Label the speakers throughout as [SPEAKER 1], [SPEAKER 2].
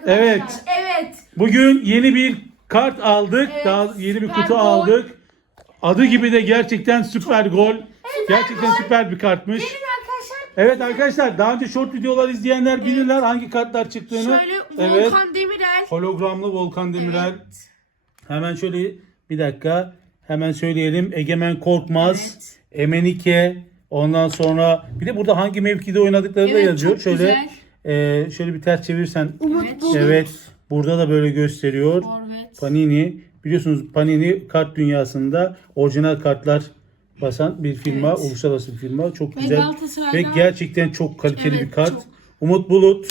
[SPEAKER 1] arkadaşlar.
[SPEAKER 2] Evet.
[SPEAKER 1] Evet.
[SPEAKER 2] Bugün yeni bir kart aldık.
[SPEAKER 1] Evet,
[SPEAKER 2] Daha yeni bir
[SPEAKER 1] süper
[SPEAKER 2] kutu
[SPEAKER 1] gol.
[SPEAKER 2] aldık. Adı gibi de gerçekten süper gol. Gerçekten
[SPEAKER 1] gol.
[SPEAKER 2] süper bir kartmış.
[SPEAKER 1] Gelin arkadaşlar.
[SPEAKER 2] Evet arkadaşlar, daha önce short videolar izleyenler bilirler hangi kartlar çıktığını.
[SPEAKER 1] Şöyle
[SPEAKER 2] Evet.
[SPEAKER 1] Volkan Demirel.
[SPEAKER 2] Hologramlı Volkan Demirel.
[SPEAKER 1] Evet.
[SPEAKER 2] Hemen şöyle bir dakika. Hemen söyleyelim. Egemen Korkmaz.
[SPEAKER 1] Evet.
[SPEAKER 2] Emenike. Ondan sonra bir de burada hangi mevkide oynadıkları da
[SPEAKER 1] Evet,
[SPEAKER 2] yazıyor.
[SPEAKER 1] çok
[SPEAKER 2] Şöyle
[SPEAKER 1] güzel.
[SPEAKER 2] şöyle bir ters çevirsen.
[SPEAKER 1] Evet.
[SPEAKER 2] Evet. Burada da böyle gösteriyor.
[SPEAKER 1] Forvet.
[SPEAKER 2] Panini. Biliyorsunuz Panini kart dünyasında orijinal kartlar basan bir firma.
[SPEAKER 1] Evet.
[SPEAKER 2] Uluslararası bir firma. Çok
[SPEAKER 1] Ve
[SPEAKER 2] güzel.
[SPEAKER 1] Galatasaray'da-
[SPEAKER 2] Ve gerçekten çok kaliteli
[SPEAKER 1] Evet,
[SPEAKER 2] bir kart.
[SPEAKER 1] çok.
[SPEAKER 2] Umut Bulut.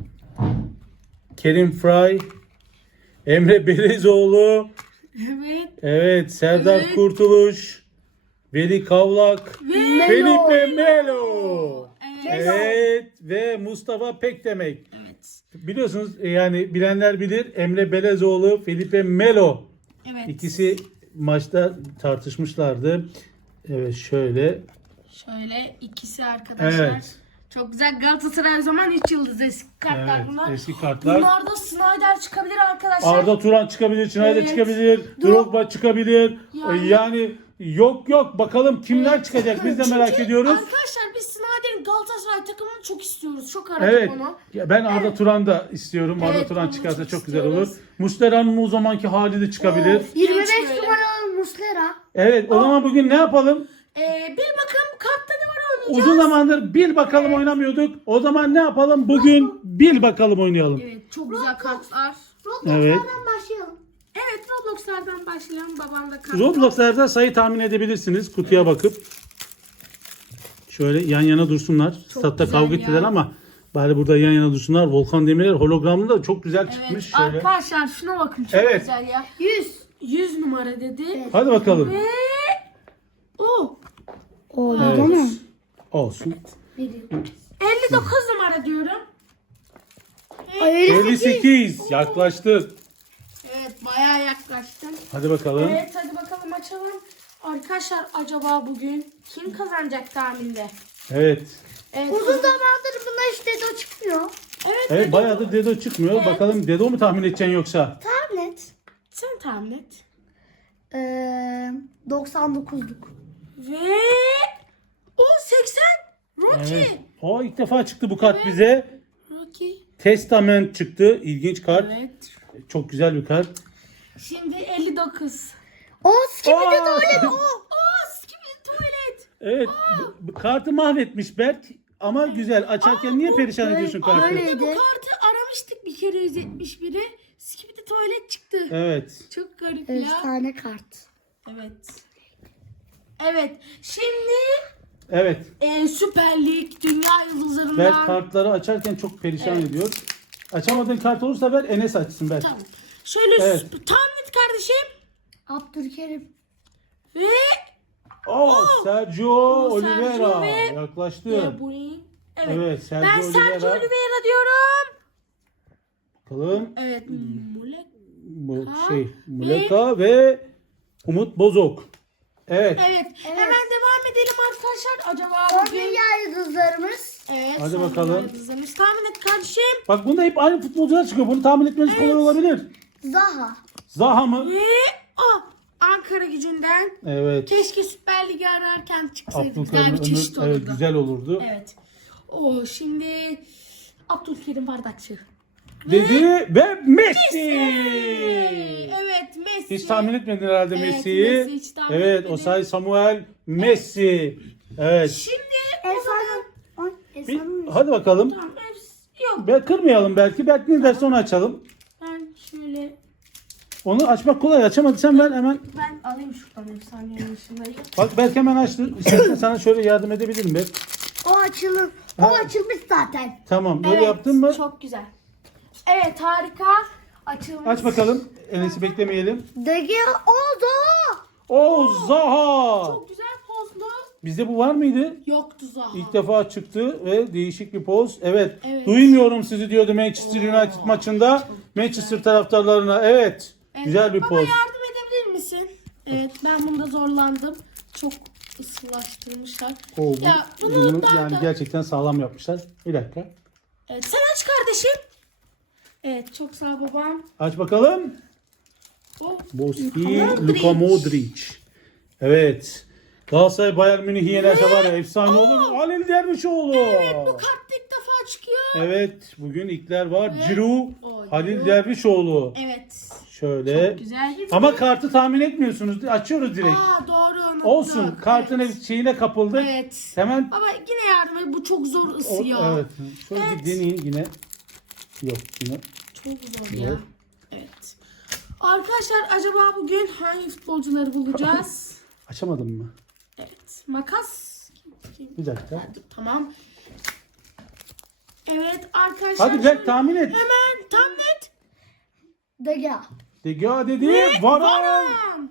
[SPEAKER 2] Kerim Fry. Emre Belezoğlu.
[SPEAKER 1] Evet.
[SPEAKER 2] Evet. Serdar
[SPEAKER 1] Evet.
[SPEAKER 2] Kurtuluş. Veli Kavlak. Felipe Melo.
[SPEAKER 1] Evet.
[SPEAKER 2] Evet. Ve Mustafa Pekdemek.
[SPEAKER 1] Evet.
[SPEAKER 2] Biliyorsunuz yani bilenler bilir. Emre Belezoğlu, Felipe Melo.
[SPEAKER 1] Evet.
[SPEAKER 2] İkisi maçta tartışmışlardı. Evet şöyle.
[SPEAKER 1] Şöyle ikisi arkadaşlar.
[SPEAKER 2] Evet.
[SPEAKER 1] Çok güzel. Galatasaray o zaman 3 yıldız eski kartlar
[SPEAKER 2] Evet,
[SPEAKER 1] bunlar.
[SPEAKER 2] eski kartlar.
[SPEAKER 1] Bunlarda Snyder çıkabilir arkadaşlar.
[SPEAKER 2] Arda Turan çıkabilir, Schneider
[SPEAKER 1] Evet.
[SPEAKER 2] çıkabilir, Drogba çıkabilir.
[SPEAKER 1] Yani-
[SPEAKER 2] Yani yok bakalım kimler çıkacak biz de merak
[SPEAKER 1] Çünkü
[SPEAKER 2] ediyoruz.
[SPEAKER 1] Arkadaşlar biz Snyder'in Galatasaray takımını çok istiyoruz. Çok aradık
[SPEAKER 2] Evet.
[SPEAKER 1] onu.
[SPEAKER 2] Ya ben Arda Turan da istiyorum. Arda
[SPEAKER 1] Evet,
[SPEAKER 2] Turan
[SPEAKER 1] onu
[SPEAKER 2] çıkarsa
[SPEAKER 1] çok
[SPEAKER 2] çok güzel olur.
[SPEAKER 1] istiyoruz.
[SPEAKER 2] Muslera'nın o zamanki hali de çıkabilir.
[SPEAKER 3] 25
[SPEAKER 1] böyle.
[SPEAKER 3] numaralı Muslera.
[SPEAKER 2] Evet, o zaman bugün ne yapalım?
[SPEAKER 1] Bir bakalım kartta ne var oynayacağız.
[SPEAKER 2] Uzun zamandır bil bakalım oynamıyorduk. O zaman ne yapalım? Bugün bil bakalım oynayalım.
[SPEAKER 1] Evet çok güzel kartlar.
[SPEAKER 3] Roblox'lardan başlayalım.
[SPEAKER 1] Evet Roblox'lardan başlayalım. Babam da kart.
[SPEAKER 2] Roblox'larda sayı tahmin edebilirsiniz kutuya bakıp. Şöyle yan yana dursunlar. Statta
[SPEAKER 1] güzel
[SPEAKER 2] kavga
[SPEAKER 1] ya.
[SPEAKER 2] ettiler ama bari burada yan yana dursunlar. Volkan Demirel hologramlı da çok güzel
[SPEAKER 1] Evet
[SPEAKER 2] çıkmış. Şöyle.
[SPEAKER 1] arkadaşlar şuna bakın çok
[SPEAKER 2] Evet.
[SPEAKER 1] güzel ya.
[SPEAKER 3] 100.
[SPEAKER 1] 100 numara dedi.
[SPEAKER 2] Hadi bakalım.
[SPEAKER 1] Ve o
[SPEAKER 3] O
[SPEAKER 2] Evet.
[SPEAKER 3] değil mi?
[SPEAKER 2] Olsun.
[SPEAKER 1] 59 numara diyorum.
[SPEAKER 3] Ay,
[SPEAKER 2] 58 yaklaştık.
[SPEAKER 1] Evet bayağı yaklaştım.
[SPEAKER 2] Hadi bakalım.
[SPEAKER 1] Evet hadi bakalım açalım. Arkadaşlar acaba bugün kim kazanacak tahminde?
[SPEAKER 2] Evet.
[SPEAKER 1] Evet.
[SPEAKER 3] Uzun zamandır buna işte de o çıkmıyor.
[SPEAKER 1] Evet,
[SPEAKER 2] Evet
[SPEAKER 1] Dedo.
[SPEAKER 2] bayağıdır Dedo çıkmıyor.
[SPEAKER 1] Evet.
[SPEAKER 2] Bakalım Dedo mu tahmin edeceksin yoksa?
[SPEAKER 3] Tablet.
[SPEAKER 1] Sen tahmin et.
[SPEAKER 3] 99'luk.
[SPEAKER 1] Ve o 80 Rocky.
[SPEAKER 2] Evet. O ilk defa çıktı bu kart bize.
[SPEAKER 1] Rocky.
[SPEAKER 2] Testament çıktı. İlginç kart.
[SPEAKER 1] Evet.
[SPEAKER 2] Çok güzel bir kart.
[SPEAKER 1] Şimdi 59.
[SPEAKER 3] O Skippy de
[SPEAKER 2] Aa!
[SPEAKER 3] tuvalet.
[SPEAKER 1] Skibidi tuvalet.
[SPEAKER 2] Evet. Bu kartı mahvetmiş Berk. Ama güzel. Açarken niye perişan
[SPEAKER 3] böyle-
[SPEAKER 2] ediyorsun kartı?
[SPEAKER 3] öyle.
[SPEAKER 1] Bu kartı aramıştık bir kere 171'i. Skibidi tuvalet çıktı.
[SPEAKER 2] Evet.
[SPEAKER 1] Çok garip ya.
[SPEAKER 3] Efsane kart.
[SPEAKER 1] Evet. Evet. Şimdi
[SPEAKER 2] Evet.
[SPEAKER 1] Süper Lig Dünya
[SPEAKER 2] Berk
[SPEAKER 1] Yıldızlarından.
[SPEAKER 2] kartları açarken çok perişan
[SPEAKER 1] Evet.
[SPEAKER 2] ediyor. Açamadığın kart olursa ver Enes açsın Berk.
[SPEAKER 1] Tamam. Şöyle
[SPEAKER 2] Evet.
[SPEAKER 1] tahmin et kardeşim.
[SPEAKER 3] Abdülkerim.
[SPEAKER 1] Ve
[SPEAKER 2] Sergio Oliveira.
[SPEAKER 1] Sergio ve-
[SPEAKER 2] Yaklaştı.
[SPEAKER 1] De Bruyne. Evet.
[SPEAKER 2] Evet, Sergio
[SPEAKER 1] Ben Sergio
[SPEAKER 2] Oliveira.
[SPEAKER 1] Oliveira diyorum.
[SPEAKER 2] Bakalım.
[SPEAKER 1] Evet. Mulek.
[SPEAKER 2] Bu
[SPEAKER 1] Ha,
[SPEAKER 2] Muleka ve Umut Bozok. Evet.
[SPEAKER 1] Evet. Hemen devam edelim arkadaşlar. Acaba
[SPEAKER 3] Son
[SPEAKER 1] bugün...
[SPEAKER 3] dünya yıldızlarımız.
[SPEAKER 1] Evet.
[SPEAKER 2] Hadi
[SPEAKER 1] son
[SPEAKER 2] bakalım.
[SPEAKER 1] yıldızlarımız. Tahmin et kardeşim.
[SPEAKER 2] Bak bunda hep aynı futbolcular çıkıyor. Bunu tahmin etmeniz kolay olabilir.
[SPEAKER 3] Zaha.
[SPEAKER 2] Zaha mı?
[SPEAKER 1] Ve Ankara Gücü'nden.
[SPEAKER 2] Evet.
[SPEAKER 1] Keşke Süper Lig'i ararken çıksaydı. Güzel
[SPEAKER 2] Abdülkerim
[SPEAKER 1] bir çeşit
[SPEAKER 2] Ömür.
[SPEAKER 1] olurdu.
[SPEAKER 2] Evet, güzel olurdu.
[SPEAKER 1] Evet. Şimdi Abdülkerim Bardakçı.
[SPEAKER 2] Dedi ve Messi.
[SPEAKER 1] Evet Messi.
[SPEAKER 2] Hiç tahmin etmedin herhalde
[SPEAKER 1] Evet,
[SPEAKER 2] Messi'yi.
[SPEAKER 1] Messi hiç tahmin
[SPEAKER 2] Evet,
[SPEAKER 1] etmedim.
[SPEAKER 2] Osay Samuel Messi. Evet.
[SPEAKER 1] Şimdi
[SPEAKER 3] Efsane. Ay,
[SPEAKER 2] Bir-
[SPEAKER 3] efsane mi?
[SPEAKER 2] hadi bakalım.
[SPEAKER 1] tamam hepsi yok.
[SPEAKER 2] Ben kırmayalım belki. Belki ne derse onu açalım.
[SPEAKER 1] Ben şöyle
[SPEAKER 2] Onu açmak kolay. Açamadıysan ben hemen.
[SPEAKER 1] ben alayım şuradan efsanenin ışınları.
[SPEAKER 2] Bak Berk hemen açtı. İstersen sana şöyle yardım edebilirim Berk.
[SPEAKER 3] O açılır. O
[SPEAKER 2] Ha.
[SPEAKER 3] açılmış zaten.
[SPEAKER 2] Tamam. Böyle yaptın mı?
[SPEAKER 1] Çok güzel. Evet harika. Açılmış.
[SPEAKER 2] Aç bakalım. Enes'i beklemeyelim.
[SPEAKER 3] Dege Ozo.
[SPEAKER 2] Zaha.
[SPEAKER 1] Çok güzel pozlu.
[SPEAKER 2] Bizde bu var mıydı?
[SPEAKER 1] Yoktu Zaha.
[SPEAKER 2] İlk defa çıktı ve değişik bir poz. Evet.
[SPEAKER 1] Evet.
[SPEAKER 2] Duymuyorum sizi diyordu Manchester United maçında. Manchester taraftarlarına. Evet. Güzel bir
[SPEAKER 1] Bana
[SPEAKER 2] poz.
[SPEAKER 1] yardım edebilir misin? Evet ben bunda zorlandım. Çok ısılaştırmışlar.
[SPEAKER 2] Oo,
[SPEAKER 1] Ya bunu
[SPEAKER 2] bunu
[SPEAKER 1] daha
[SPEAKER 2] yani
[SPEAKER 1] da...
[SPEAKER 2] gerçekten sağlam yapmışlar. Bir dakika.
[SPEAKER 1] Evet, sen aç kardeşim. Evet çok sağ ol babam.
[SPEAKER 2] Aç bakalım.
[SPEAKER 1] Oh,
[SPEAKER 2] Boski,
[SPEAKER 1] Modric.
[SPEAKER 2] Luka Modric. Evet. Galatasaray Bayern Münih yenerse var ya efsane olur. Halil Dervişoğlu.
[SPEAKER 1] Bu kart ilk defa çıkıyor.
[SPEAKER 2] Evet. Bugün ilkler var.
[SPEAKER 1] Evet.
[SPEAKER 2] Ciro,
[SPEAKER 1] O,
[SPEAKER 2] Halil
[SPEAKER 1] Ciro.
[SPEAKER 2] Dervişoğlu.
[SPEAKER 1] Evet.
[SPEAKER 2] Şöyle.
[SPEAKER 1] Çok güzel.
[SPEAKER 2] Ama kartı tahmin etmiyorsunuz. Açıyoruz direkt.
[SPEAKER 1] Aa doğru unuttuk.
[SPEAKER 2] Olsun. Kartın
[SPEAKER 1] Evet.
[SPEAKER 2] şeyine kapıldık.
[SPEAKER 1] Evet.
[SPEAKER 2] Hemen.
[SPEAKER 1] Baba yine yardım et. Bu çok zor ısıyor.
[SPEAKER 2] Evet. Şöyle bir deneyin yine. Yok yine.
[SPEAKER 1] Çok zor ya.
[SPEAKER 2] Zor.
[SPEAKER 1] Evet. Arkadaşlar acaba bugün hangi futbolcuları bulacağız?
[SPEAKER 2] Açamadım mı?
[SPEAKER 1] Evet. Makas.
[SPEAKER 2] Bir dakika.
[SPEAKER 1] Tamam. Evet arkadaşlar.
[SPEAKER 2] Hadi Berk tahmin et.
[SPEAKER 1] Hemen tam net.
[SPEAKER 3] Dega.
[SPEAKER 2] Dega dedi. Varan.
[SPEAKER 1] Varan.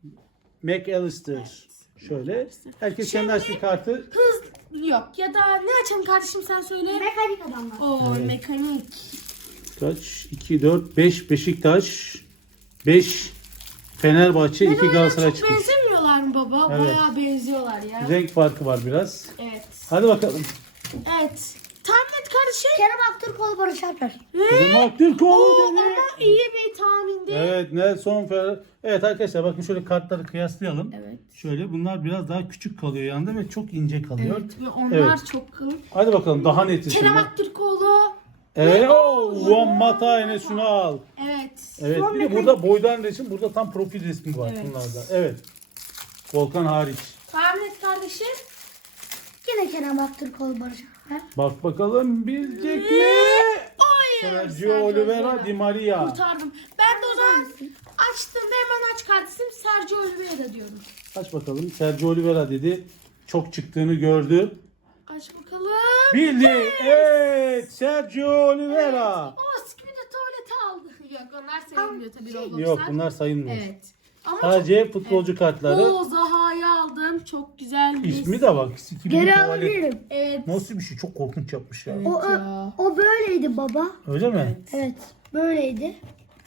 [SPEAKER 2] McAllister. Şöyle. Herkes kendi
[SPEAKER 1] Şimdi-
[SPEAKER 2] açtığı kartı.
[SPEAKER 1] Hız yok. Ya da ne açalım kardeşim sen söyle.
[SPEAKER 3] Mekanik adamlar.
[SPEAKER 1] Oo
[SPEAKER 2] Evet.
[SPEAKER 1] mekanik.
[SPEAKER 2] Kaç? 2, 4, 5 Beşiktaş. 5 Fenerbahçe. 2 Galatasaray
[SPEAKER 1] Çok
[SPEAKER 2] çıkmış.
[SPEAKER 1] benzemiyorlar mı baba?
[SPEAKER 2] Evet.
[SPEAKER 1] Bayağı benziyorlar ya.
[SPEAKER 2] Renk farkı var biraz.
[SPEAKER 1] Evet.
[SPEAKER 2] Hadi bakalım.
[SPEAKER 1] Evet. Tahmin et kardeşim.
[SPEAKER 3] Kerem Aktürkoğlu, Barış Alper.
[SPEAKER 2] Kerem Aktürkoğlu
[SPEAKER 1] Oo,
[SPEAKER 2] dedi.
[SPEAKER 1] ama iyi bir tahmindi.
[SPEAKER 2] Evet Nelson Ferrer. Evet arkadaşlar bakın şöyle kartları kıyaslayalım.
[SPEAKER 1] Evet.
[SPEAKER 2] Şöyle bunlar biraz daha küçük kalıyor yanında ve çok ince kalıyor.
[SPEAKER 1] Evet ve onlar
[SPEAKER 2] Evet.
[SPEAKER 1] çok kalın.
[SPEAKER 2] Hadi bakalım daha netisinden.
[SPEAKER 1] Kerem Aktürkoğlu.
[SPEAKER 2] Evet. Juan Mata Enes Ünal.
[SPEAKER 1] Evet.
[SPEAKER 2] Evet.
[SPEAKER 3] Son
[SPEAKER 2] Bir de
[SPEAKER 3] mekanik.
[SPEAKER 2] burada boydan resim, burada tam profil resmi var
[SPEAKER 1] Evet.
[SPEAKER 2] bunlarda. Evet. Volkan hariç.
[SPEAKER 1] Tahmin et kardeşim.
[SPEAKER 3] Yine Kerem Aktürkoğlu, Barış Alper.
[SPEAKER 2] Bak bakalım bilecek mi?
[SPEAKER 1] Hayır.
[SPEAKER 2] Sergio Oliveira Di Maria.
[SPEAKER 1] Kurtardım. Ben de o zaman açtığımda hemen aç kardeşim. Sergio Oliveira diyorum.
[SPEAKER 2] Aç bakalım. Sergio Oliveira dedi. Çok çıktığını gördü.
[SPEAKER 1] Aç bakalım.
[SPEAKER 2] Bildi. Evet. Sergio Oliveira.
[SPEAKER 1] O Skibidi tuvalete aldı. Yok onlar sayılmıyor tabii Roblox'lar.
[SPEAKER 2] Yok bunlar sayılmıyor.
[SPEAKER 1] Evet. Ama
[SPEAKER 2] Sadece futbolcu kartları.
[SPEAKER 1] o Zaha'yı aldım. Çok güzel bir
[SPEAKER 2] İsmi de bak.
[SPEAKER 3] Geri
[SPEAKER 2] tuvalet.
[SPEAKER 3] alabilirim.
[SPEAKER 1] Evet.
[SPEAKER 2] Nasıl bir şey? Çok korkunç yapmış ya.
[SPEAKER 1] Evet
[SPEAKER 3] O,
[SPEAKER 1] ya.
[SPEAKER 3] o böyleydi baba.
[SPEAKER 2] Öyle mi?
[SPEAKER 3] Evet. Böyleydi.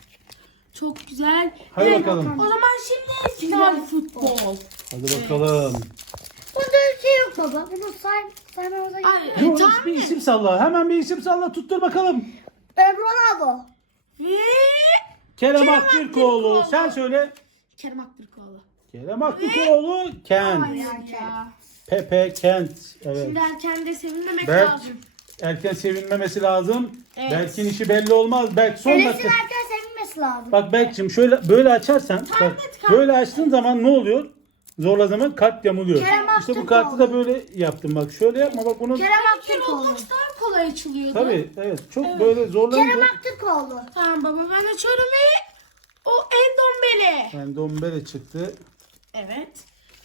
[SPEAKER 1] Çok güzel.
[SPEAKER 2] Hadi
[SPEAKER 1] Evet,
[SPEAKER 2] bakalım.
[SPEAKER 1] O zaman şimdi final futbol.
[SPEAKER 2] Hadi bakalım.
[SPEAKER 3] Bunda bir şey yok baba. Bunu saymamıza
[SPEAKER 1] Ay,
[SPEAKER 3] gerek yok.
[SPEAKER 2] Yok,
[SPEAKER 1] tahmin
[SPEAKER 2] bir
[SPEAKER 1] et.
[SPEAKER 2] isim salla. Hemen bir isim salla. Tuttur bakalım.
[SPEAKER 3] Ronaldo.
[SPEAKER 1] Ve
[SPEAKER 2] Kerem Aktürkoğlu. Sen söyle.
[SPEAKER 1] Kerem Aktürkoğlu.
[SPEAKER 2] Kerem Aktürkoğlu. Kent.
[SPEAKER 1] Hayır ya.
[SPEAKER 2] Pepe Kent. Evet.
[SPEAKER 1] Şimdi erken de sevinmemek
[SPEAKER 2] Berk.
[SPEAKER 1] lazım.
[SPEAKER 2] Erken sevinmemesi lazım.
[SPEAKER 1] Evet.
[SPEAKER 2] Berk'in işi belli olmaz. Berk son
[SPEAKER 3] Enes'in
[SPEAKER 2] dakika.
[SPEAKER 3] erken sevinmesi lazım.
[SPEAKER 2] Bak Berk'cim şöyle böyle açarsan bak,
[SPEAKER 1] et kart.
[SPEAKER 2] böyle açtığın zaman ne oluyor? Zorla zaman kart yamuluyor.
[SPEAKER 3] Kerem
[SPEAKER 2] İşte bu
[SPEAKER 3] Aktürkoğlu.
[SPEAKER 2] kartı da böyle yaptım bak. Şöyle yapma bak bunu.
[SPEAKER 3] Kerem Aktürkoğlu.
[SPEAKER 1] Roblox daha kolay açılıyordu.
[SPEAKER 2] Tabii evet çok böyle zorlanınca.
[SPEAKER 3] Kerem Aktürkoğlu.
[SPEAKER 1] Tamam baba ben açıyorum ve o Endombele.
[SPEAKER 2] Yani Dombele çıktı.
[SPEAKER 1] Evet.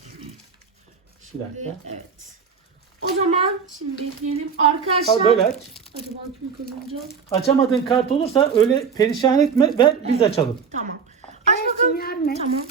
[SPEAKER 2] Bir dakika.
[SPEAKER 1] Evet. O zaman şimdi diyelim arkadaşlar.
[SPEAKER 2] Al böyle aç.
[SPEAKER 1] Acaba kim kazanacak?
[SPEAKER 2] Açamadığın kart olursa öyle perişan etme ver biz açalım.
[SPEAKER 1] Tamam. Aç
[SPEAKER 3] Evet,
[SPEAKER 1] bakalım.
[SPEAKER 3] yardım et.
[SPEAKER 1] Tamam.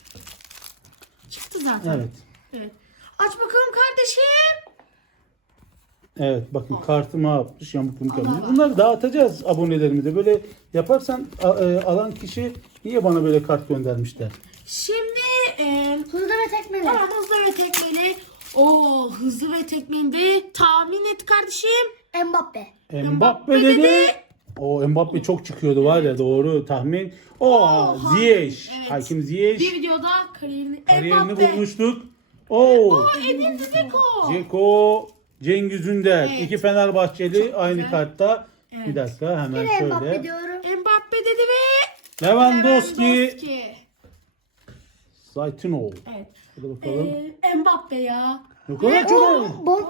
[SPEAKER 1] Çıktı zaten.
[SPEAKER 2] Evet.
[SPEAKER 1] Evet. Aç bakalım kardeşim.
[SPEAKER 2] Evet bakın kartımı yapmış yamuk yumuk
[SPEAKER 1] Allah
[SPEAKER 2] yapmış.
[SPEAKER 1] Allah.
[SPEAKER 2] Bunları dağıtacağız abonelerimize. Böyle yaparsan alan kişi niye bana böyle kart göndermişler?
[SPEAKER 1] Şimdi
[SPEAKER 3] Hızlı ve tekmeli.
[SPEAKER 1] tamam hızlı ve tekmeli. Oo hızlı ve tekmeli. Tahmin et kardeşim.
[SPEAKER 3] Mbappe.
[SPEAKER 2] Mbappe dedi. O Mbappe çok çıkıyordu var ya doğru tahmin. Ziyech.
[SPEAKER 1] Evet.
[SPEAKER 2] Hakim Ziyech.
[SPEAKER 1] Bir videoda kariyerini
[SPEAKER 2] Kariyerini
[SPEAKER 1] Mbappe.
[SPEAKER 2] bulmuştuk.
[SPEAKER 1] Edin Dzeko.
[SPEAKER 2] Ceko, Cengiz Ünder.
[SPEAKER 1] Evet.
[SPEAKER 2] İki Fenerbahçeli
[SPEAKER 1] Çok
[SPEAKER 2] aynı
[SPEAKER 1] güzel.
[SPEAKER 2] kartta.
[SPEAKER 1] Evet.
[SPEAKER 2] Bir dakika hemen
[SPEAKER 3] Yine Mbappe
[SPEAKER 2] şöyle.
[SPEAKER 3] diyorum.
[SPEAKER 1] Mbappe dedi ve
[SPEAKER 2] Lewandowski. Zaytunov.
[SPEAKER 1] Evet.
[SPEAKER 2] Hadi bakalım.
[SPEAKER 1] Mbappe ya.
[SPEAKER 2] Ne kadar çok oldu.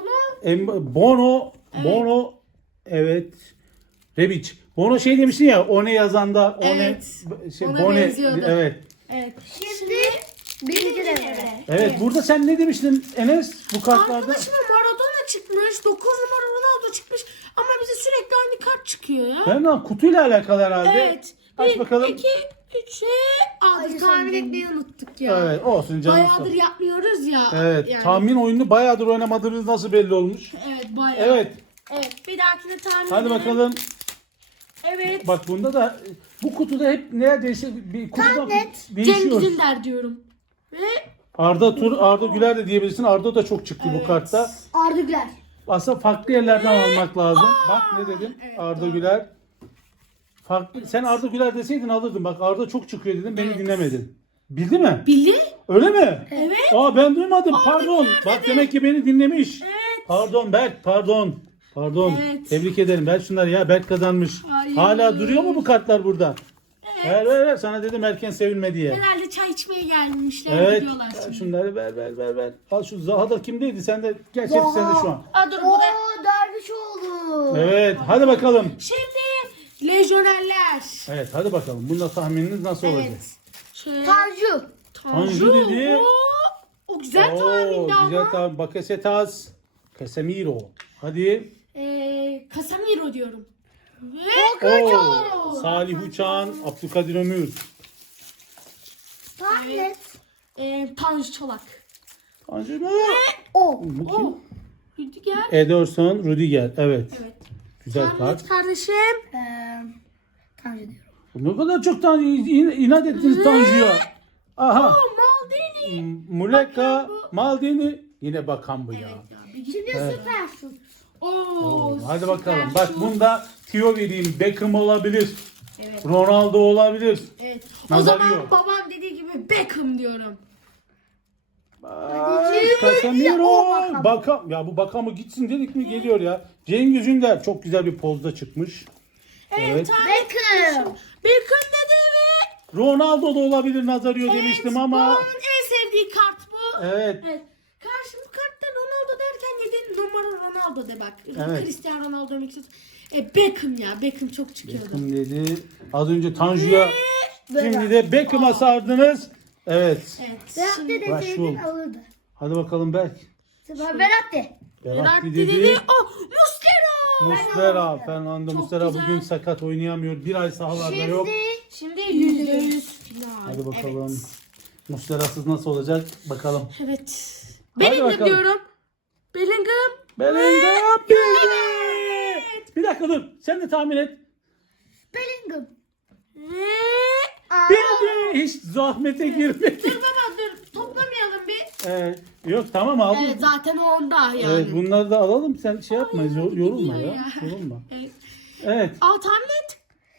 [SPEAKER 2] Bono. Evet. Rebic. Bono şey demiştin ya. One yazanda.
[SPEAKER 1] Evet. Ona
[SPEAKER 2] Bone.
[SPEAKER 1] benziyordu.
[SPEAKER 2] Evet.
[SPEAKER 1] Evet.
[SPEAKER 3] Şimdi birinci devre.
[SPEAKER 2] Evet. Burada sen ne demiştin Enes bu kartlarda?
[SPEAKER 1] Arkadaşıma Maradona çıkmış. 9 numara Ronaldo çıkmış. Ama bize sürekli aynı kart çıkıyor ya.
[SPEAKER 2] Hemen kutuyla alakalı herhalde.
[SPEAKER 1] Evet.
[SPEAKER 2] Aç
[SPEAKER 1] 1,
[SPEAKER 2] bakalım.
[SPEAKER 1] 2, 3'e aldık.
[SPEAKER 3] Hadi
[SPEAKER 1] Tahmin
[SPEAKER 3] sen
[SPEAKER 1] etmeyi unuttuk ya.
[SPEAKER 2] Evet olsun canım.
[SPEAKER 1] Bayağıdır yapmıyoruz ya.
[SPEAKER 2] Evet.
[SPEAKER 1] Yani.
[SPEAKER 2] Tahmin oyununu bayağıdır oynamadığınız nasıl belli olmuş.
[SPEAKER 1] Evet bayağı.
[SPEAKER 2] Evet.
[SPEAKER 1] Evet. Bir dahakine tahmin
[SPEAKER 2] Hadi
[SPEAKER 1] edelim.
[SPEAKER 2] bakalım.
[SPEAKER 1] Evet.
[SPEAKER 2] Bak bunda da bu kutuda hep neredeyse bir kutuda
[SPEAKER 3] net.
[SPEAKER 2] değişiyor.
[SPEAKER 1] Cengiz Ünder diyorum. Ve
[SPEAKER 2] Arda Güler de diyebilirsin. Arda da çok çıktı bu
[SPEAKER 1] Evet.
[SPEAKER 2] kartta.
[SPEAKER 3] Arda Güler.
[SPEAKER 2] Aslında farklı yerlerden almak lazım. Bak ne dedim?
[SPEAKER 1] Evet,
[SPEAKER 2] Arda
[SPEAKER 1] doğru.
[SPEAKER 2] Güler. Farklı. Sen Arda Güler deseydin alırdım. Bak Arda çok çıkıyor dedim. Beni dinlemedin. Bildi mi?
[SPEAKER 1] Bildi.
[SPEAKER 2] Öyle mi?
[SPEAKER 1] Evet.
[SPEAKER 2] Aa ben duymadım. Pardon.
[SPEAKER 1] Güler
[SPEAKER 2] Bak
[SPEAKER 1] dedi.
[SPEAKER 2] demek ki beni dinlemiş.
[SPEAKER 1] Evet.
[SPEAKER 2] Pardon Berk. Pardon.
[SPEAKER 1] Evet.
[SPEAKER 2] Tebrik ederim. Ver şunları ya. Berk kazanmış.
[SPEAKER 1] Hayır.
[SPEAKER 2] Hala duruyor mu bu kartlar burada? Ver. Sana dedim erken sevilme diye.
[SPEAKER 1] Herhalde çay içmeye gelmişler
[SPEAKER 2] Evet.
[SPEAKER 1] gidiyorlar şimdi.
[SPEAKER 2] Şunları ver. Al şu Zaha da kimdeydi? Sen de geç hepsi sende şu an.
[SPEAKER 1] Aa, dur
[SPEAKER 3] Oo
[SPEAKER 1] burada.
[SPEAKER 3] Dervişoğlu.
[SPEAKER 2] Evet. Hadi bakalım.
[SPEAKER 1] Şimdi lejyonerler.
[SPEAKER 2] Evet hadi bakalım. Bunda tahmininiz nasıl olacak?
[SPEAKER 1] Evet. Şey,
[SPEAKER 3] Tanju.
[SPEAKER 2] Tanju dedi.
[SPEAKER 1] O güzel tahmindi ama.
[SPEAKER 2] Güzel tahmin. Bakasetas. Casemiro. Hadi.
[SPEAKER 1] Casemiro diyorum. Ve
[SPEAKER 2] Oo, Salih Uçan, Abdülkadir Ömür.
[SPEAKER 3] Tahmin et.
[SPEAKER 1] Tanju Çolak.
[SPEAKER 2] Tanju mu?
[SPEAKER 3] O.
[SPEAKER 2] Bu kim?
[SPEAKER 1] Oh. Rüdiger.
[SPEAKER 2] Ederson, Rüdiger. Evet.
[SPEAKER 1] Evet.
[SPEAKER 2] Güzel
[SPEAKER 1] Tahmin
[SPEAKER 2] kart.
[SPEAKER 1] et kardeşim.
[SPEAKER 3] Tanju diyorum.
[SPEAKER 2] Ne kadar çok inat ettiniz Tanju'ya. Aha.
[SPEAKER 1] Maldini.
[SPEAKER 2] Muleka, Maldini. Yine bakan bu ya.
[SPEAKER 3] Şimdi süper şut.
[SPEAKER 1] Oo,
[SPEAKER 2] Hadi bakalım.
[SPEAKER 1] süper
[SPEAKER 2] Bak
[SPEAKER 1] şut.
[SPEAKER 2] bunda Tio vereyim. Beckham olabilir.
[SPEAKER 1] Evet.
[SPEAKER 2] Ronaldo olabilir.
[SPEAKER 1] Evet. O
[SPEAKER 2] Nazario.
[SPEAKER 1] zaman babam dediği gibi Beckham diyorum.
[SPEAKER 2] Casemiro. Bakam. Ya bu Bakam'ı gitsin dedik mi geliyor ya. Cengiz Ünder çok güzel bir pozda çıkmış. Evet.
[SPEAKER 3] Beckham.
[SPEAKER 1] Beckham dedi ve
[SPEAKER 2] Ronaldo da olabilir Nazario demiştim ama.
[SPEAKER 1] babamın en sevdiği kart bu.
[SPEAKER 2] Evet.
[SPEAKER 1] Evet. Karşı bu kartta Ronaldo derken yedi numara Ronaldo de bak.
[SPEAKER 2] Evet.
[SPEAKER 1] Cristiano Ronaldo demek istiyorsun. Beckham ya. Beckham çok çıkıyordu.
[SPEAKER 2] Beckham dedi. Az önce Tanju'ya.
[SPEAKER 3] Ve-
[SPEAKER 2] Şimdi de Beckham'a sardınız. Evet.
[SPEAKER 1] Evet.
[SPEAKER 3] Berat
[SPEAKER 1] Şimdi
[SPEAKER 3] deseydin
[SPEAKER 2] Başvur.
[SPEAKER 3] alırdı.
[SPEAKER 2] Hadi bakalım Berk.
[SPEAKER 3] Süper Berat de.
[SPEAKER 2] Berat
[SPEAKER 1] dedi.
[SPEAKER 2] dedi.
[SPEAKER 1] Oh, Muslera.
[SPEAKER 2] Muslera. Fernando
[SPEAKER 1] Çok
[SPEAKER 2] Muslera
[SPEAKER 1] güzel.
[SPEAKER 2] bugün sakat oynayamıyor. Bir ay sahalarda yok.
[SPEAKER 1] Şimdi %100 final.
[SPEAKER 2] Hadi bakalım.
[SPEAKER 1] Evet.
[SPEAKER 2] Muslera'sız nasıl olacak? Bakalım.
[SPEAKER 1] Evet.
[SPEAKER 2] Hadi
[SPEAKER 1] Bellingham
[SPEAKER 2] bakalım.
[SPEAKER 1] diyorum. Bellingham.
[SPEAKER 2] Bellingham bildi. Bir dakika dur. Sen de tahmin et.
[SPEAKER 3] Bellingham.
[SPEAKER 1] Ve
[SPEAKER 2] Bildi. Hiç zahmete girmedi.
[SPEAKER 1] dur baba dur. Toplamayalım bir.
[SPEAKER 2] Yok tamam aldım.
[SPEAKER 1] Evet zaten o onda yani.
[SPEAKER 2] Evet bunları da alalım. Sen şey yapma. Yorulma
[SPEAKER 1] gidiyor
[SPEAKER 2] ya.
[SPEAKER 1] ya.
[SPEAKER 2] Yorulma.
[SPEAKER 1] Evet.
[SPEAKER 2] Evet.
[SPEAKER 1] Al tahmin et.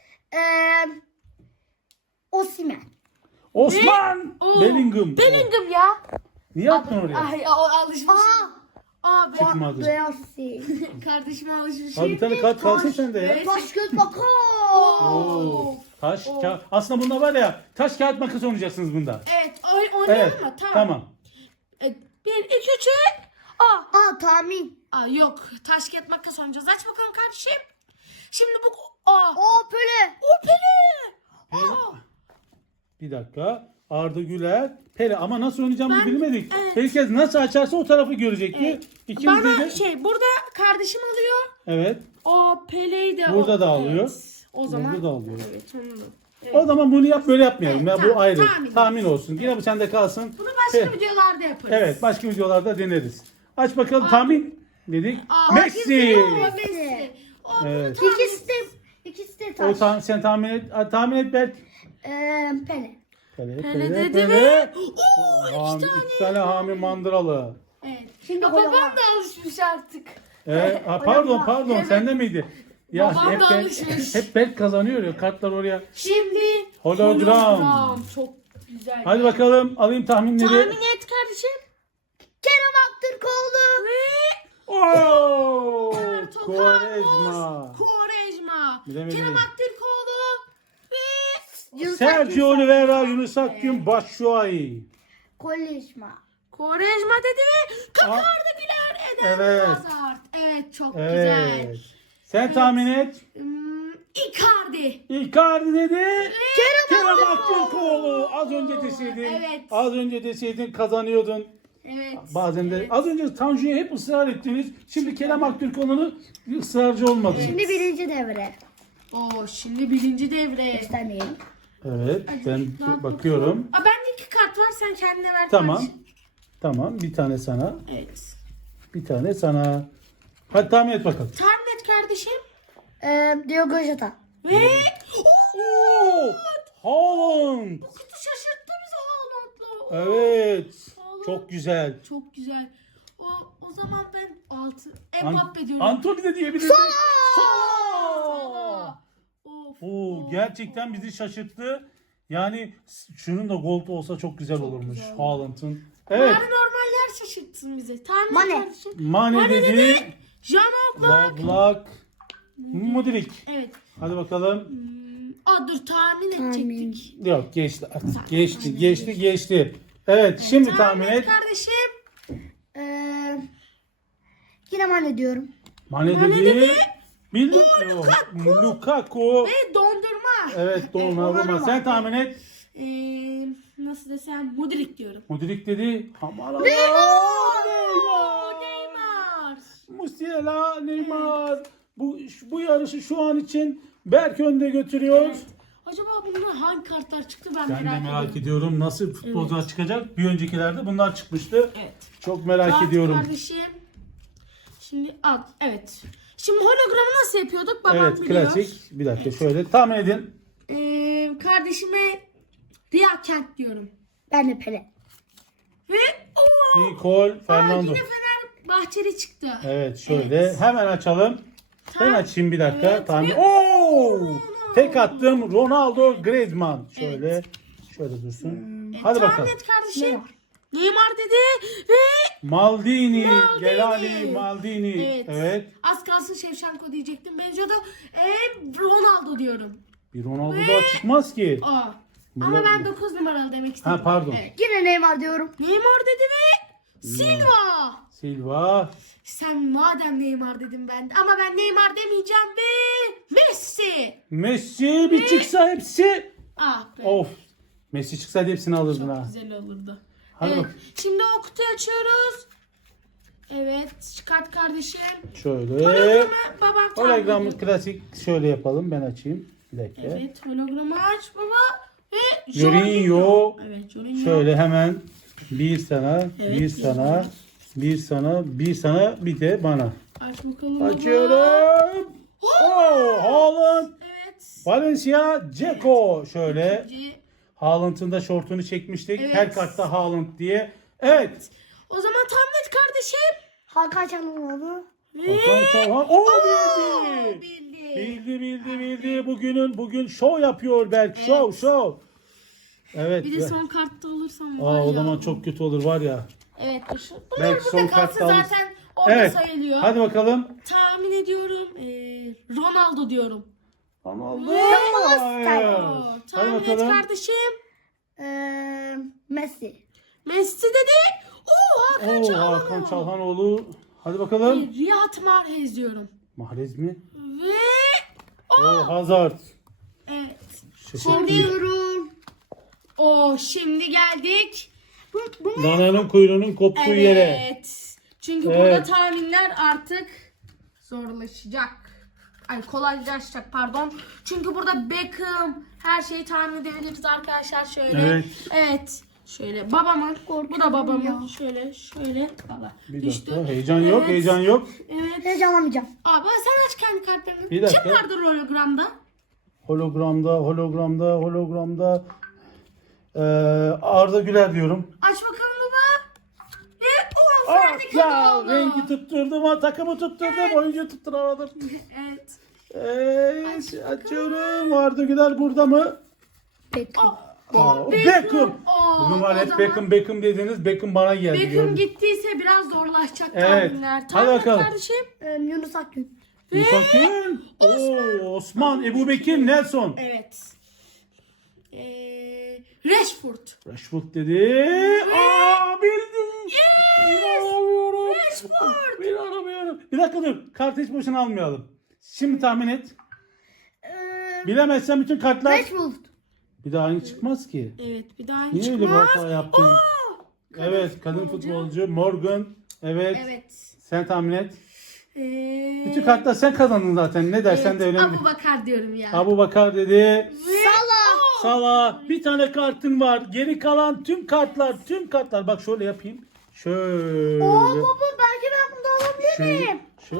[SPEAKER 3] Osimhen.
[SPEAKER 2] Osman.
[SPEAKER 1] Oo,
[SPEAKER 2] Bellingham.
[SPEAKER 1] Bellingham ya.
[SPEAKER 2] Niye attın oraya?
[SPEAKER 1] Ay o alışmış. Abi
[SPEAKER 2] Çıkmadı.
[SPEAKER 3] Beyazsi.
[SPEAKER 1] kardeşime alışmış.
[SPEAKER 2] Abi bir tane kart kalsın sende ya.
[SPEAKER 3] Taş göz makas.
[SPEAKER 2] Oo. Taş, kağıt. Aslında bunda var ya taş kağıt makas oynayacaksınız bunda.
[SPEAKER 1] Evet oynayalım
[SPEAKER 2] Evet.
[SPEAKER 1] mı? Tamam.
[SPEAKER 2] Tamam.
[SPEAKER 1] 1, 2, 3. Aa.
[SPEAKER 3] Tahmin.
[SPEAKER 1] Aa yok. Taş kağıt makas oynayacağız. Aç bakalım kardeşim. Şimdi bu aa.
[SPEAKER 3] O Pele.
[SPEAKER 1] O Pele. Aa.
[SPEAKER 2] Bir dakika. Arda Güler, Pele ama nasıl oynayacağımızı bilmedik.
[SPEAKER 1] evet.
[SPEAKER 2] Herkes nasıl açarsa o tarafı görecekti.
[SPEAKER 1] Evet.
[SPEAKER 2] İkimiz
[SPEAKER 1] Bana
[SPEAKER 2] de.
[SPEAKER 1] burada kardeşim alıyor.
[SPEAKER 2] Evet.
[SPEAKER 1] O Pele'yi de
[SPEAKER 2] Burada da alıyor.
[SPEAKER 1] Evet. O zaman.
[SPEAKER 2] Burada da alıyor.
[SPEAKER 1] Evet onu da.
[SPEAKER 2] O zaman bunu yap böyle yapmayalım.
[SPEAKER 1] Evet,
[SPEAKER 2] Ya bu
[SPEAKER 1] tamam,
[SPEAKER 2] ayrı.
[SPEAKER 1] tahmin.
[SPEAKER 2] Tahmin olsun. Yine bu sende kalsın.
[SPEAKER 1] Bunu başka
[SPEAKER 2] Pe-
[SPEAKER 1] videolarda yaparız.
[SPEAKER 2] Evet, başka videolarda deneriz. Aç bakalım tahmin dedik.
[SPEAKER 1] Aa,
[SPEAKER 2] Messi.
[SPEAKER 1] O Messi. O
[SPEAKER 2] Evet.
[SPEAKER 1] bunu
[SPEAKER 3] İkisi de
[SPEAKER 2] O
[SPEAKER 3] taş.
[SPEAKER 2] sen tahmin et. Tahmin et Berk.
[SPEAKER 3] Pele.
[SPEAKER 1] Pele dedi ve
[SPEAKER 2] İki tane Hami Mandıralı.
[SPEAKER 1] evet.
[SPEAKER 3] Şimdi
[SPEAKER 1] Babam
[SPEAKER 3] Hollanda.
[SPEAKER 1] da alışmış artık.
[SPEAKER 2] Pardon sende miydi? Ya
[SPEAKER 1] Babam
[SPEAKER 2] hep
[SPEAKER 1] da
[SPEAKER 2] Berk,
[SPEAKER 1] alışmış.
[SPEAKER 2] hep Berk kazanıyor ya kartlar oraya.
[SPEAKER 1] Şimdi
[SPEAKER 2] Hologram.
[SPEAKER 1] Çok güzel.
[SPEAKER 2] Hadi bakalım alayım tahminleri.
[SPEAKER 1] Tahmin et kardeşim.
[SPEAKER 3] Kerem Aktürkoğlu.
[SPEAKER 2] Oo!
[SPEAKER 1] Roberto
[SPEAKER 2] Quaresma.
[SPEAKER 1] Quaresma.
[SPEAKER 2] Bilemedim.
[SPEAKER 1] Kerem Aktürkoğlu ve
[SPEAKER 2] Sergio Oliveira, Yunus Akgün, Batshuayi.
[SPEAKER 3] Koleşma.
[SPEAKER 1] Quaresma dedi ve Kakardı Güler Eden
[SPEAKER 2] Evet.
[SPEAKER 1] Hazard. Evet çok
[SPEAKER 2] Evet.
[SPEAKER 1] güzel.
[SPEAKER 2] Sen tahmin et.
[SPEAKER 1] Icardi.
[SPEAKER 2] Icardi dedi. Kerem Aktürkoğlu. Az önce deseydin.
[SPEAKER 1] Evet.
[SPEAKER 2] Az önce deseydin kazanıyordun.
[SPEAKER 1] Evet.
[SPEAKER 2] Bazen de
[SPEAKER 1] Evet.
[SPEAKER 2] az önce Tanju'ya hep ısrar ettiniz. Şimdi Kerem Aktürkoğlu'nu ısrarcı olmadı.
[SPEAKER 3] Şimdi birinci devre.
[SPEAKER 1] Oo, şimdi birinci devre.
[SPEAKER 3] Göstermeyelim.
[SPEAKER 2] Evet ben
[SPEAKER 1] Rahat
[SPEAKER 2] bakıyorum.
[SPEAKER 1] Aa, bende 2 kart var sen kendine ver.
[SPEAKER 2] Tamam.
[SPEAKER 1] kardeşim.
[SPEAKER 2] Tamam bir tane sana.
[SPEAKER 1] Evet.
[SPEAKER 2] Bir tane sana. Hadi tahmin et bakalım.
[SPEAKER 1] Tahmin et kardeşim.
[SPEAKER 3] Diogo Jota.
[SPEAKER 1] Ve
[SPEAKER 2] Oo! Haaland.
[SPEAKER 1] bu kutu şaşırttı bizi Haaland'la.
[SPEAKER 2] Evet.
[SPEAKER 1] Haaland.
[SPEAKER 2] Çok güzel.
[SPEAKER 1] Çok güzel. O zaman ben 6 Mbappe diyorum.
[SPEAKER 2] Antony de diyebilirsin.
[SPEAKER 1] Salah. Of.
[SPEAKER 2] Oo, gerçekten bizi şaşırttı. Yani şunun da gold olsa çok güzel olurmuş.
[SPEAKER 1] güzel.
[SPEAKER 2] Haaland'ın. Evet.
[SPEAKER 1] Bari normaller şaşırtsın bizi. Tahmin
[SPEAKER 3] Mane.
[SPEAKER 1] et kardeşim.
[SPEAKER 2] Mane dedi.
[SPEAKER 1] Jan Oblak.
[SPEAKER 2] Oblak. Modric.
[SPEAKER 1] Evet.
[SPEAKER 2] Hadi bakalım.
[SPEAKER 1] Dur tahmin edecektik.
[SPEAKER 2] Yok geçti artık. Geçti. Evet şimdi tahmin et.
[SPEAKER 1] Kardeşim.
[SPEAKER 3] Yine Mane diyorum.
[SPEAKER 2] Mane dedi. Bildin. Lukaku.
[SPEAKER 1] Ve dondurma.
[SPEAKER 2] Evet Donnarumma. Sen tahmin et.
[SPEAKER 1] Nasıl desem Modric diyorum.
[SPEAKER 2] Modric dedi. Aman Allah.
[SPEAKER 1] Neymar.
[SPEAKER 2] Musiala, Neymar. Bu yarışı şu an için Berk önde götürüyor.
[SPEAKER 1] Evet. Acaba bunlar hangi kartlar çıktı ben
[SPEAKER 2] Ben de
[SPEAKER 1] merak
[SPEAKER 2] merak
[SPEAKER 1] ediyorum.
[SPEAKER 2] ediyorum. Nasıl futbolcular çıkacak? Bir öncekilerde bunlar çıkmıştı.
[SPEAKER 1] Evet.
[SPEAKER 2] Çok merak
[SPEAKER 1] Kart
[SPEAKER 2] ediyorum.
[SPEAKER 1] Kardeşim. Şimdi al. Evet. Şimdi hologramı nasıl yapıyorduk? Babam
[SPEAKER 2] Evet
[SPEAKER 1] biliyor.
[SPEAKER 2] klasik. Bir dakika şöyle tahmin edin.
[SPEAKER 1] Kardeşime Ria Kent diyorum.
[SPEAKER 3] Ben de Pele.
[SPEAKER 1] Ve
[SPEAKER 2] Nicole Fernando.
[SPEAKER 1] yine Fenerbahçeli çıktı.
[SPEAKER 2] Evet şöyle hemen açalım. Ben açayım bir dakika.
[SPEAKER 1] Evet,
[SPEAKER 2] Tahmin.
[SPEAKER 1] ve-
[SPEAKER 2] Oo! Tek attım Ronaldo Griezmann. Şöyle şöyle dursun. Hadi
[SPEAKER 1] Tahmin
[SPEAKER 2] bakalım.
[SPEAKER 1] et kardeşim.
[SPEAKER 3] Neymar.
[SPEAKER 1] Neymar dedi ve
[SPEAKER 2] Maldini,
[SPEAKER 1] Maldini.
[SPEAKER 2] Gelali, Maldini. Evet.
[SPEAKER 1] Az kalsın Şevşenko diyecektim. Benziyordu. Ronaldo diyorum.
[SPEAKER 2] Bir Ronaldo daha çıkmaz ki.
[SPEAKER 1] Ama ben 9 numaralı demek istedim.
[SPEAKER 2] Ha pardon.
[SPEAKER 1] Evet.
[SPEAKER 3] Yine Neymar diyorum.
[SPEAKER 1] Neymar dedi ve Silva.
[SPEAKER 2] Silva.
[SPEAKER 1] Sen madem Neymar dedim ben de. Ama ben Neymar demeyeceğim ve Messi.
[SPEAKER 2] Messi bir çıksa hepsi.
[SPEAKER 1] Ah be.
[SPEAKER 2] Of. Messi çıksaydı hepsini alırdın
[SPEAKER 1] Çok
[SPEAKER 2] ha.
[SPEAKER 1] güzel olurdu.
[SPEAKER 2] Hadi
[SPEAKER 1] Evet.
[SPEAKER 2] bak.
[SPEAKER 1] Şimdi o kutuyu açıyoruz. Evet. Çıkart kardeşim.
[SPEAKER 2] Şöyle.
[SPEAKER 1] Hologramı babam tahmin
[SPEAKER 2] Hologramı
[SPEAKER 1] ediyor.
[SPEAKER 2] klasik şöyle yapalım. Ben açayım. Bir dakika.
[SPEAKER 1] Evet. Hologramı aç baba. Ve
[SPEAKER 2] Jorginho.
[SPEAKER 1] Evet. Jorginho.
[SPEAKER 2] Şöyle hemen bir sana,
[SPEAKER 1] Evet,
[SPEAKER 2] bir sana, bir sana, bir sana, bir de bana.
[SPEAKER 1] Aç bakalım baba.
[SPEAKER 2] Açıyorum. Oh, Haaland.
[SPEAKER 1] Evet.
[SPEAKER 2] Valencia, Dzeko. Şöyle.
[SPEAKER 1] İkinci.
[SPEAKER 2] Haaland'ın da şortunu çekmiştik.
[SPEAKER 1] Evet.
[SPEAKER 2] Her kartta Haaland diye. Evet.
[SPEAKER 1] O zaman tahmin et kardeşim.
[SPEAKER 3] Hakan Çalhanoğlu.
[SPEAKER 1] Ve
[SPEAKER 2] Hakan Çalhan. bildi.
[SPEAKER 1] bildi.
[SPEAKER 2] Bildi. Bugün şov yapıyor Berk.
[SPEAKER 1] Evet.
[SPEAKER 2] Şov. Evet.
[SPEAKER 1] Bir de son kartta alırsam var
[SPEAKER 2] Aa,
[SPEAKER 1] ya.
[SPEAKER 2] o zaman çok kötü olur var ya.
[SPEAKER 1] Evet. Bunlar
[SPEAKER 2] Belki son
[SPEAKER 1] burada kalsın
[SPEAKER 2] kartta
[SPEAKER 1] zaten orada
[SPEAKER 2] Evet.
[SPEAKER 1] sayılıyor.
[SPEAKER 2] Hadi bakalım.
[SPEAKER 1] Tahmin ediyorum. Ronaldo diyorum.
[SPEAKER 2] Ronaldo.
[SPEAKER 1] Oo,
[SPEAKER 2] Hadi
[SPEAKER 1] tahmin et
[SPEAKER 2] bakalım.
[SPEAKER 1] kardeşim.
[SPEAKER 3] Messi.
[SPEAKER 1] Messi dedi. Hakan
[SPEAKER 2] Oo,
[SPEAKER 1] Çalhanoğlu.
[SPEAKER 2] Hakan Çalhanoğlu. Hadi bakalım.
[SPEAKER 1] Riyad Mahrez diyorum.
[SPEAKER 2] Mahrez mi?
[SPEAKER 1] Ve
[SPEAKER 2] Oo, Hazard.
[SPEAKER 1] evet.
[SPEAKER 2] Şaşırttı.
[SPEAKER 3] Diyorum.
[SPEAKER 1] Şimdi geldik.
[SPEAKER 2] Dananın kuyruğunun koptuğu yere.
[SPEAKER 1] Evet. Çünkü burada
[SPEAKER 2] Evet.
[SPEAKER 1] tahminler artık zorlaşacak. Ay kolaylaşacak pardon. Çünkü burada Beckham her şeyi tahmin edebiliriz arkadaşlar şöyle.
[SPEAKER 2] Evet.
[SPEAKER 1] Evet. Şöyle babamın, bu da babamın.
[SPEAKER 3] ya.
[SPEAKER 1] Şöyle. Baba.
[SPEAKER 2] Bir
[SPEAKER 1] Düştü.
[SPEAKER 2] dakika. Heyecan yok.
[SPEAKER 1] Evet.
[SPEAKER 2] Heyecan yok.
[SPEAKER 1] Evet.
[SPEAKER 3] Heyecanlamayacağım.
[SPEAKER 1] Abi sen aç kendi kartlarını.
[SPEAKER 2] Bir dakika.
[SPEAKER 1] Kim vardır hologramda?
[SPEAKER 2] Hologramda. Arda Güler diyorum.
[SPEAKER 1] Aç bakalım baba. Ve Ferdi
[SPEAKER 2] Ya
[SPEAKER 1] Kadıoğlu.
[SPEAKER 2] rengi tutturdum ha, takımı tutturdum, oyuncu tutturamadım.
[SPEAKER 1] Evet.
[SPEAKER 2] Evet, açıyorum. Arda Güler burada mı?
[SPEAKER 3] Beckham.
[SPEAKER 2] Beckham.
[SPEAKER 1] Aa,
[SPEAKER 2] Bugün var
[SPEAKER 1] o
[SPEAKER 2] hep
[SPEAKER 1] zaman-
[SPEAKER 2] Beckham dediniz. Beckham bana geldi.
[SPEAKER 1] Beckham
[SPEAKER 2] gördün.
[SPEAKER 1] gittiyse biraz zorlaşacak
[SPEAKER 2] Evet.
[SPEAKER 1] tahminler.
[SPEAKER 2] Hadi
[SPEAKER 1] Tahmin et
[SPEAKER 2] bakalım.
[SPEAKER 1] kardeşim.
[SPEAKER 3] Yunus Akgün.
[SPEAKER 2] Musakir. Osman, Ebu Bekir, Nelson.
[SPEAKER 1] Evet. Rashford.
[SPEAKER 2] Rashford dedi. Bildim. İnanamıyorum.
[SPEAKER 1] Rashford.
[SPEAKER 2] İnanamıyorum. Bir dakika dur. Kartı hiç boşuna almayalım. Şimdi tahmin et. Bilemezsen bütün kartlar.
[SPEAKER 3] Rashford.
[SPEAKER 2] Bir daha aynı çıkmaz ki.
[SPEAKER 1] Evet bir daha
[SPEAKER 2] Niye öyle bir
[SPEAKER 1] çıkmaz.
[SPEAKER 2] hata yaptın? Evet, kadın futbolcu Morgan. Evet.
[SPEAKER 1] Evet.
[SPEAKER 2] Sen tahmin et.
[SPEAKER 1] Ee,
[SPEAKER 2] Bütün kartlar sen kazandın zaten. Ne dersen
[SPEAKER 1] evet,
[SPEAKER 2] de önemli.
[SPEAKER 1] Abu Bakar diyorum ya.
[SPEAKER 2] Abu Bakar dedi.
[SPEAKER 3] Salah.
[SPEAKER 2] Salah. Bir tane kartın var. Geri kalan tüm kartlar. Bak şöyle yapayım. Şöyle.
[SPEAKER 3] Baba belki ben bunu alabilir miyim?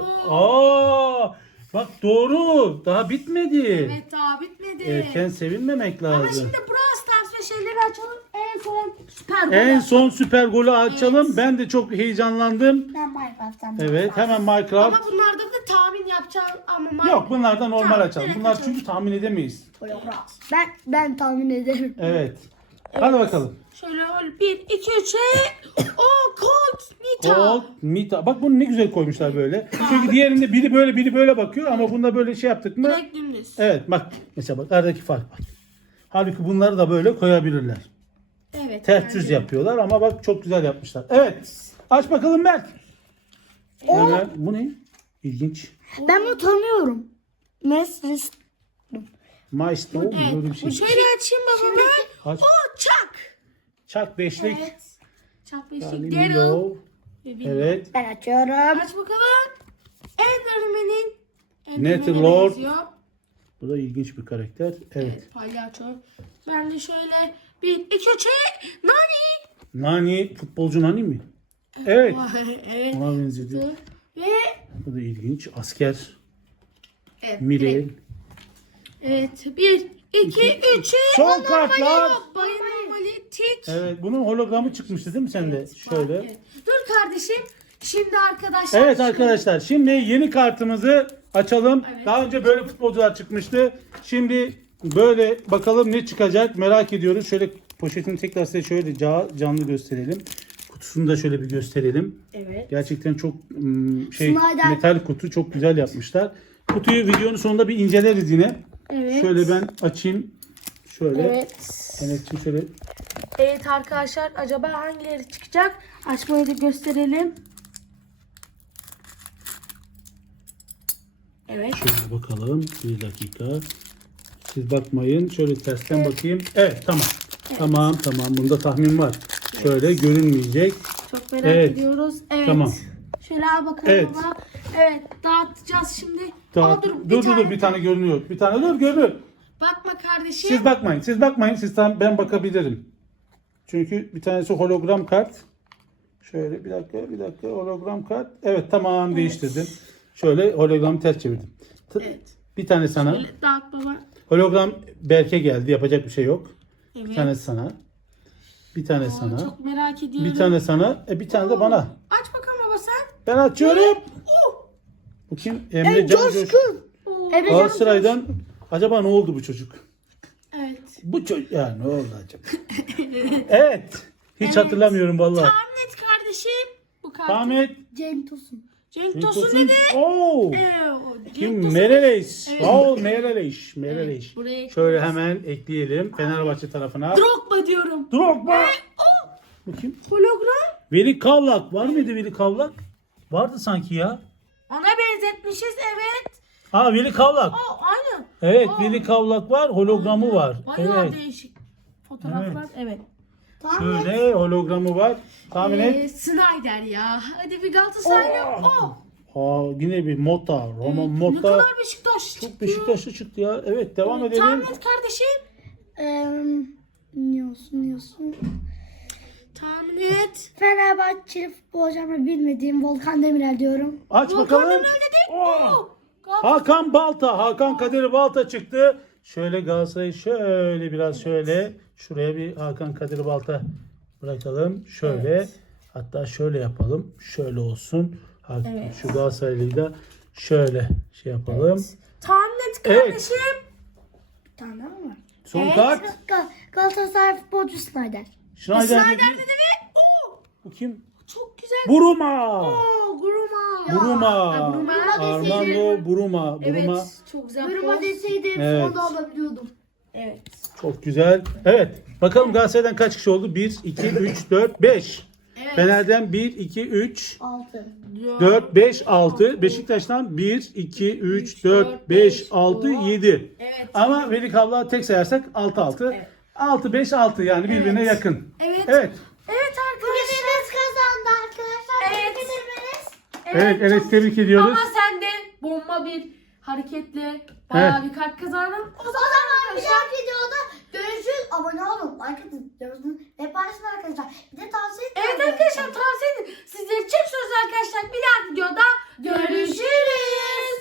[SPEAKER 2] Bak doğru. Daha bitmedi.
[SPEAKER 1] Evet daha bitmedi.
[SPEAKER 2] Erken sevinmemek
[SPEAKER 1] Ama
[SPEAKER 2] lazım.
[SPEAKER 1] şimdi Brawl Stars ve şeyleri açalım. En son süper
[SPEAKER 2] En
[SPEAKER 1] Bowl.
[SPEAKER 2] son süper golü açalım.
[SPEAKER 1] Evet.
[SPEAKER 2] Ben de çok heyecanlandım.
[SPEAKER 3] Ben Minecraft'tan.
[SPEAKER 2] Evet, hemen Minecraft.
[SPEAKER 1] Ama bunlarda da tahmin yapacağım Ama
[SPEAKER 2] Yok bunlar da normal
[SPEAKER 1] Tamam,
[SPEAKER 2] açalım.
[SPEAKER 1] direkt
[SPEAKER 2] Bunlar
[SPEAKER 1] açalım.
[SPEAKER 2] çünkü tahmin edemeyiz.
[SPEAKER 3] Ben tahmin ederim.
[SPEAKER 2] Evet. Hadi bakalım.
[SPEAKER 1] Şöyle 1, 2, 3. O Colt Mita.
[SPEAKER 2] Colt Mita. Bak bunu ne güzel koymuşlar böyle. Çünkü diğerinde biri böyle biri böyle bakıyor ama bunda böyle şey yaptık mı?
[SPEAKER 1] Direkt dümdüz.
[SPEAKER 2] Evet bak mesela bak aradaki fark bak. Halbuki bunları da böyle koyabilirler.
[SPEAKER 1] Evet.
[SPEAKER 2] Ters düz yapıyorlar ama bak çok güzel yapmışlar. Evet. Aç bakalım Mert. Hemen, bu ne? İlginç.
[SPEAKER 3] Ben bunu tanıyorum. Mesris.
[SPEAKER 2] Maestro mu? Böyle bir şey.
[SPEAKER 1] Şöyle açayım baba ben.
[SPEAKER 2] Aç.
[SPEAKER 1] O Çak.
[SPEAKER 2] Çak beşlik.
[SPEAKER 1] Evet. Çak
[SPEAKER 2] Yani
[SPEAKER 1] beşlik. Daryl.
[SPEAKER 2] Milo.
[SPEAKER 1] ve Bill.
[SPEAKER 2] Evet.
[SPEAKER 3] Ben açıyorum.
[SPEAKER 1] Aç bakalım. Enderman'in.
[SPEAKER 2] Netherlord.
[SPEAKER 1] benziyor.
[SPEAKER 2] Bu da ilginç bir karakter. Evet.
[SPEAKER 1] Evet, palyaço. Ben de şöyle 1, 2, 3. Nani.
[SPEAKER 2] Nani futbolcu Nani mi? Evet.
[SPEAKER 1] Evet.
[SPEAKER 2] Ona benzedi.
[SPEAKER 1] Ve
[SPEAKER 2] Bu da ilginç. Asker.
[SPEAKER 1] evet.
[SPEAKER 2] Mirel.
[SPEAKER 1] direkt. Evet. 1, 2, 3.
[SPEAKER 2] Son kartlar.
[SPEAKER 1] Bayın normali tik.
[SPEAKER 2] Evet. Bunun hologramı çıkmıştı değil mi sende? Şöyle.
[SPEAKER 1] Evet. Dur kardeşim. Şimdi arkadaşlar.
[SPEAKER 2] Evet arkadaşlar şimdi yeni kartımızı açalım.
[SPEAKER 1] Evet.
[SPEAKER 2] Daha önce böyle futbolcular çıkmıştı. Şimdi böyle bakalım ne çıkacak merak ediyoruz. Şöyle poşetini tekrar size şöyle canlı gösterelim. Kutusunu da şöyle bir gösterelim.
[SPEAKER 1] Evet.
[SPEAKER 2] Gerçekten çok
[SPEAKER 3] Snyder.
[SPEAKER 2] metal kutu çok güzel yapmışlar. Kutuyu videonun sonunda bir inceleriz yine.
[SPEAKER 1] Evet.
[SPEAKER 2] Şöyle ben açayım. Şöyle.
[SPEAKER 1] Evet.
[SPEAKER 2] Enes'cim şöyle.
[SPEAKER 1] Evet arkadaşlar acaba hangileri çıkacak? Açmayı da gösterelim. Evet.
[SPEAKER 2] Şöyle bakalım. Bir dakika. Siz bakmayın. Şöyle tersten bakayım. Evet tamam. Tamam. Bunda tahmin var. Şöyle görünmeyecek.
[SPEAKER 1] Çok merak
[SPEAKER 2] Evet.
[SPEAKER 1] ediyoruz. Evet.
[SPEAKER 2] Tamam.
[SPEAKER 1] Şöyle al bakalım
[SPEAKER 2] Evet.
[SPEAKER 1] baba. Evet dağıtacağız şimdi.
[SPEAKER 2] Tamam.
[SPEAKER 1] Aa,
[SPEAKER 2] Dur bir tane görünüyor. Bir tane dur görünüyor.
[SPEAKER 1] Bakma kardeşim.
[SPEAKER 2] Siz bakmayın. Ben bakabilirim. Çünkü bir tanesi hologram kart. Şöyle bir dakika hologram kart. Evet tamam değiştirdim. Şöyle hologramı ters çevirdim.
[SPEAKER 1] Evet.
[SPEAKER 2] Bir tane sana.
[SPEAKER 1] Şöyle dağıt baba.
[SPEAKER 2] Hologram Berke geldi. Yapacak bir şey yok.
[SPEAKER 1] Evet.
[SPEAKER 2] Bir tane sana. Bir tane
[SPEAKER 1] Aa,
[SPEAKER 2] sana.
[SPEAKER 1] Çok merak ediyorum.
[SPEAKER 2] Bir tane sana. Bir tane de bana.
[SPEAKER 1] Aç bakalım baba sen.
[SPEAKER 2] Ben açıyorum.
[SPEAKER 1] Oh.
[SPEAKER 2] Bu kim? Emre Can Coşkun.
[SPEAKER 1] Oh.
[SPEAKER 3] Emre Can
[SPEAKER 2] Galatasaray'dan. Acaba ne oldu bu çocuk?
[SPEAKER 1] Evet.
[SPEAKER 2] Bu çocuk. Ya ne oldu acaba? Evet. Hiç hatırlamıyorum vallahi.
[SPEAKER 1] Tahmin et kardeşim. Bu kartı.
[SPEAKER 2] Tahmin et.
[SPEAKER 3] Cenk Tosun.
[SPEAKER 1] Cenk Tosun dedi.
[SPEAKER 2] Oo.
[SPEAKER 1] O Cenk
[SPEAKER 2] Kim?
[SPEAKER 1] Tosun.
[SPEAKER 2] Mereleş.
[SPEAKER 1] Evet.
[SPEAKER 2] Oo Mereleş. Mereleş.
[SPEAKER 1] buraya
[SPEAKER 2] Şöyle
[SPEAKER 1] ekliyoruz.
[SPEAKER 2] hemen ekleyelim Fenerbahçe tarafına.
[SPEAKER 1] Drogba diyorum.
[SPEAKER 2] Drogba.
[SPEAKER 1] Oh.
[SPEAKER 2] Bu kim?
[SPEAKER 1] Hologram.
[SPEAKER 2] Veli Kavlak. Var mıydı Veli Kavlak? Vardı sanki ya.
[SPEAKER 1] Ona benzetmişiz evet.
[SPEAKER 2] Ha Veli Kavlak.
[SPEAKER 1] Aynı.
[SPEAKER 2] Evet Veli Kavlak var. Hologramı var.
[SPEAKER 1] Bayağı
[SPEAKER 2] Evet.
[SPEAKER 1] değişik fotoğraflar. Evet.
[SPEAKER 3] Tahmin et.
[SPEAKER 2] Şöyle hologramı var. Tahmin et.
[SPEAKER 1] Snyder ya. Hadi bir Galatasaraylı. Oh.
[SPEAKER 2] Aa, yine bir Mota. Roman
[SPEAKER 1] Ne
[SPEAKER 2] Mota.
[SPEAKER 1] kadar Beşiktaş çıktı.
[SPEAKER 2] Çok Beşiktaşlı çıktı ya. Evet devam edelim.
[SPEAKER 1] Tahmin et kardeşim.
[SPEAKER 3] Niyorsun.
[SPEAKER 1] Tahmin et.
[SPEAKER 3] Fenerbahçeli futbolcu ama bilmediğim Volkan Demirel diyorum.
[SPEAKER 2] Aç
[SPEAKER 1] Volkan
[SPEAKER 2] bakalım.
[SPEAKER 1] Demirel dedi.
[SPEAKER 2] Oh!
[SPEAKER 1] Galatasaray.
[SPEAKER 2] Hakan Balta. Hakan Kadir Balta çıktı. Şöyle Galatasaray'ı şöyle biraz şöyle. Şuraya bir Hakan Kadir Balta bırakalım. Şöyle.
[SPEAKER 1] Evet.
[SPEAKER 2] Hatta şöyle yapalım. Şöyle olsun.
[SPEAKER 1] Evet.
[SPEAKER 2] Şu Galatasaraylı'yı da şöyle şey yapalım.
[SPEAKER 1] Tahmin et
[SPEAKER 2] Evet.
[SPEAKER 1] kardeşim.
[SPEAKER 3] Bir tane daha var.
[SPEAKER 2] Son
[SPEAKER 1] Evet.
[SPEAKER 2] kart.
[SPEAKER 3] Galatasaray futbolcu Snyder.
[SPEAKER 2] Schneider
[SPEAKER 1] Snyder
[SPEAKER 2] dedi.
[SPEAKER 1] dedi ve
[SPEAKER 2] Bu kim?
[SPEAKER 1] çok güzel.
[SPEAKER 2] Buruma.
[SPEAKER 1] Gruma.
[SPEAKER 2] Buruma.
[SPEAKER 1] Buruma.
[SPEAKER 2] Armando Buruma.
[SPEAKER 1] Evet.
[SPEAKER 2] Buruma.
[SPEAKER 1] Çok güzel.
[SPEAKER 3] Bölüm adetseydim
[SPEAKER 2] Evet.
[SPEAKER 3] onu da alabiliyordum.
[SPEAKER 1] Evet.
[SPEAKER 2] Çok güzel. Evet. Bakalım Galatasaray'dan kaç kişi oldu? 1, 2, 3, 4, 5.
[SPEAKER 1] Evet.
[SPEAKER 2] Fener'den 1, 2, 3,
[SPEAKER 3] 6.
[SPEAKER 2] 4, 5, 6. Beşiktaş'tan 1, 2, 3, 4, 5, 6, 7.
[SPEAKER 1] Evet.
[SPEAKER 2] Ama Veli Kavlak'ı tek sayarsak 6, 6.
[SPEAKER 1] Evet.
[SPEAKER 2] 6, 5, 6 yani birbirine yakın.
[SPEAKER 1] Evet.
[SPEAKER 2] Evet.
[SPEAKER 1] Evet arkadaşlar.
[SPEAKER 3] Enes kazandı arkadaşlar.
[SPEAKER 1] Evet.
[SPEAKER 3] Tebrik ederiz.
[SPEAKER 2] Evet Enes tebrik ediyoruz.
[SPEAKER 1] Ama sen de bomba bir hareketle bayağı bir kart kazandın.
[SPEAKER 3] O zaman bir dahaki videoda görüşürüz. Abone olun. Like atın. Ve paylaşın arkadaşlar. Bir de tavsiye edin.
[SPEAKER 1] Evet arkadaşlar tavsiye edin. Sizleri çok söz arkadaşlar. Bir dahaki videoda görüşürüz.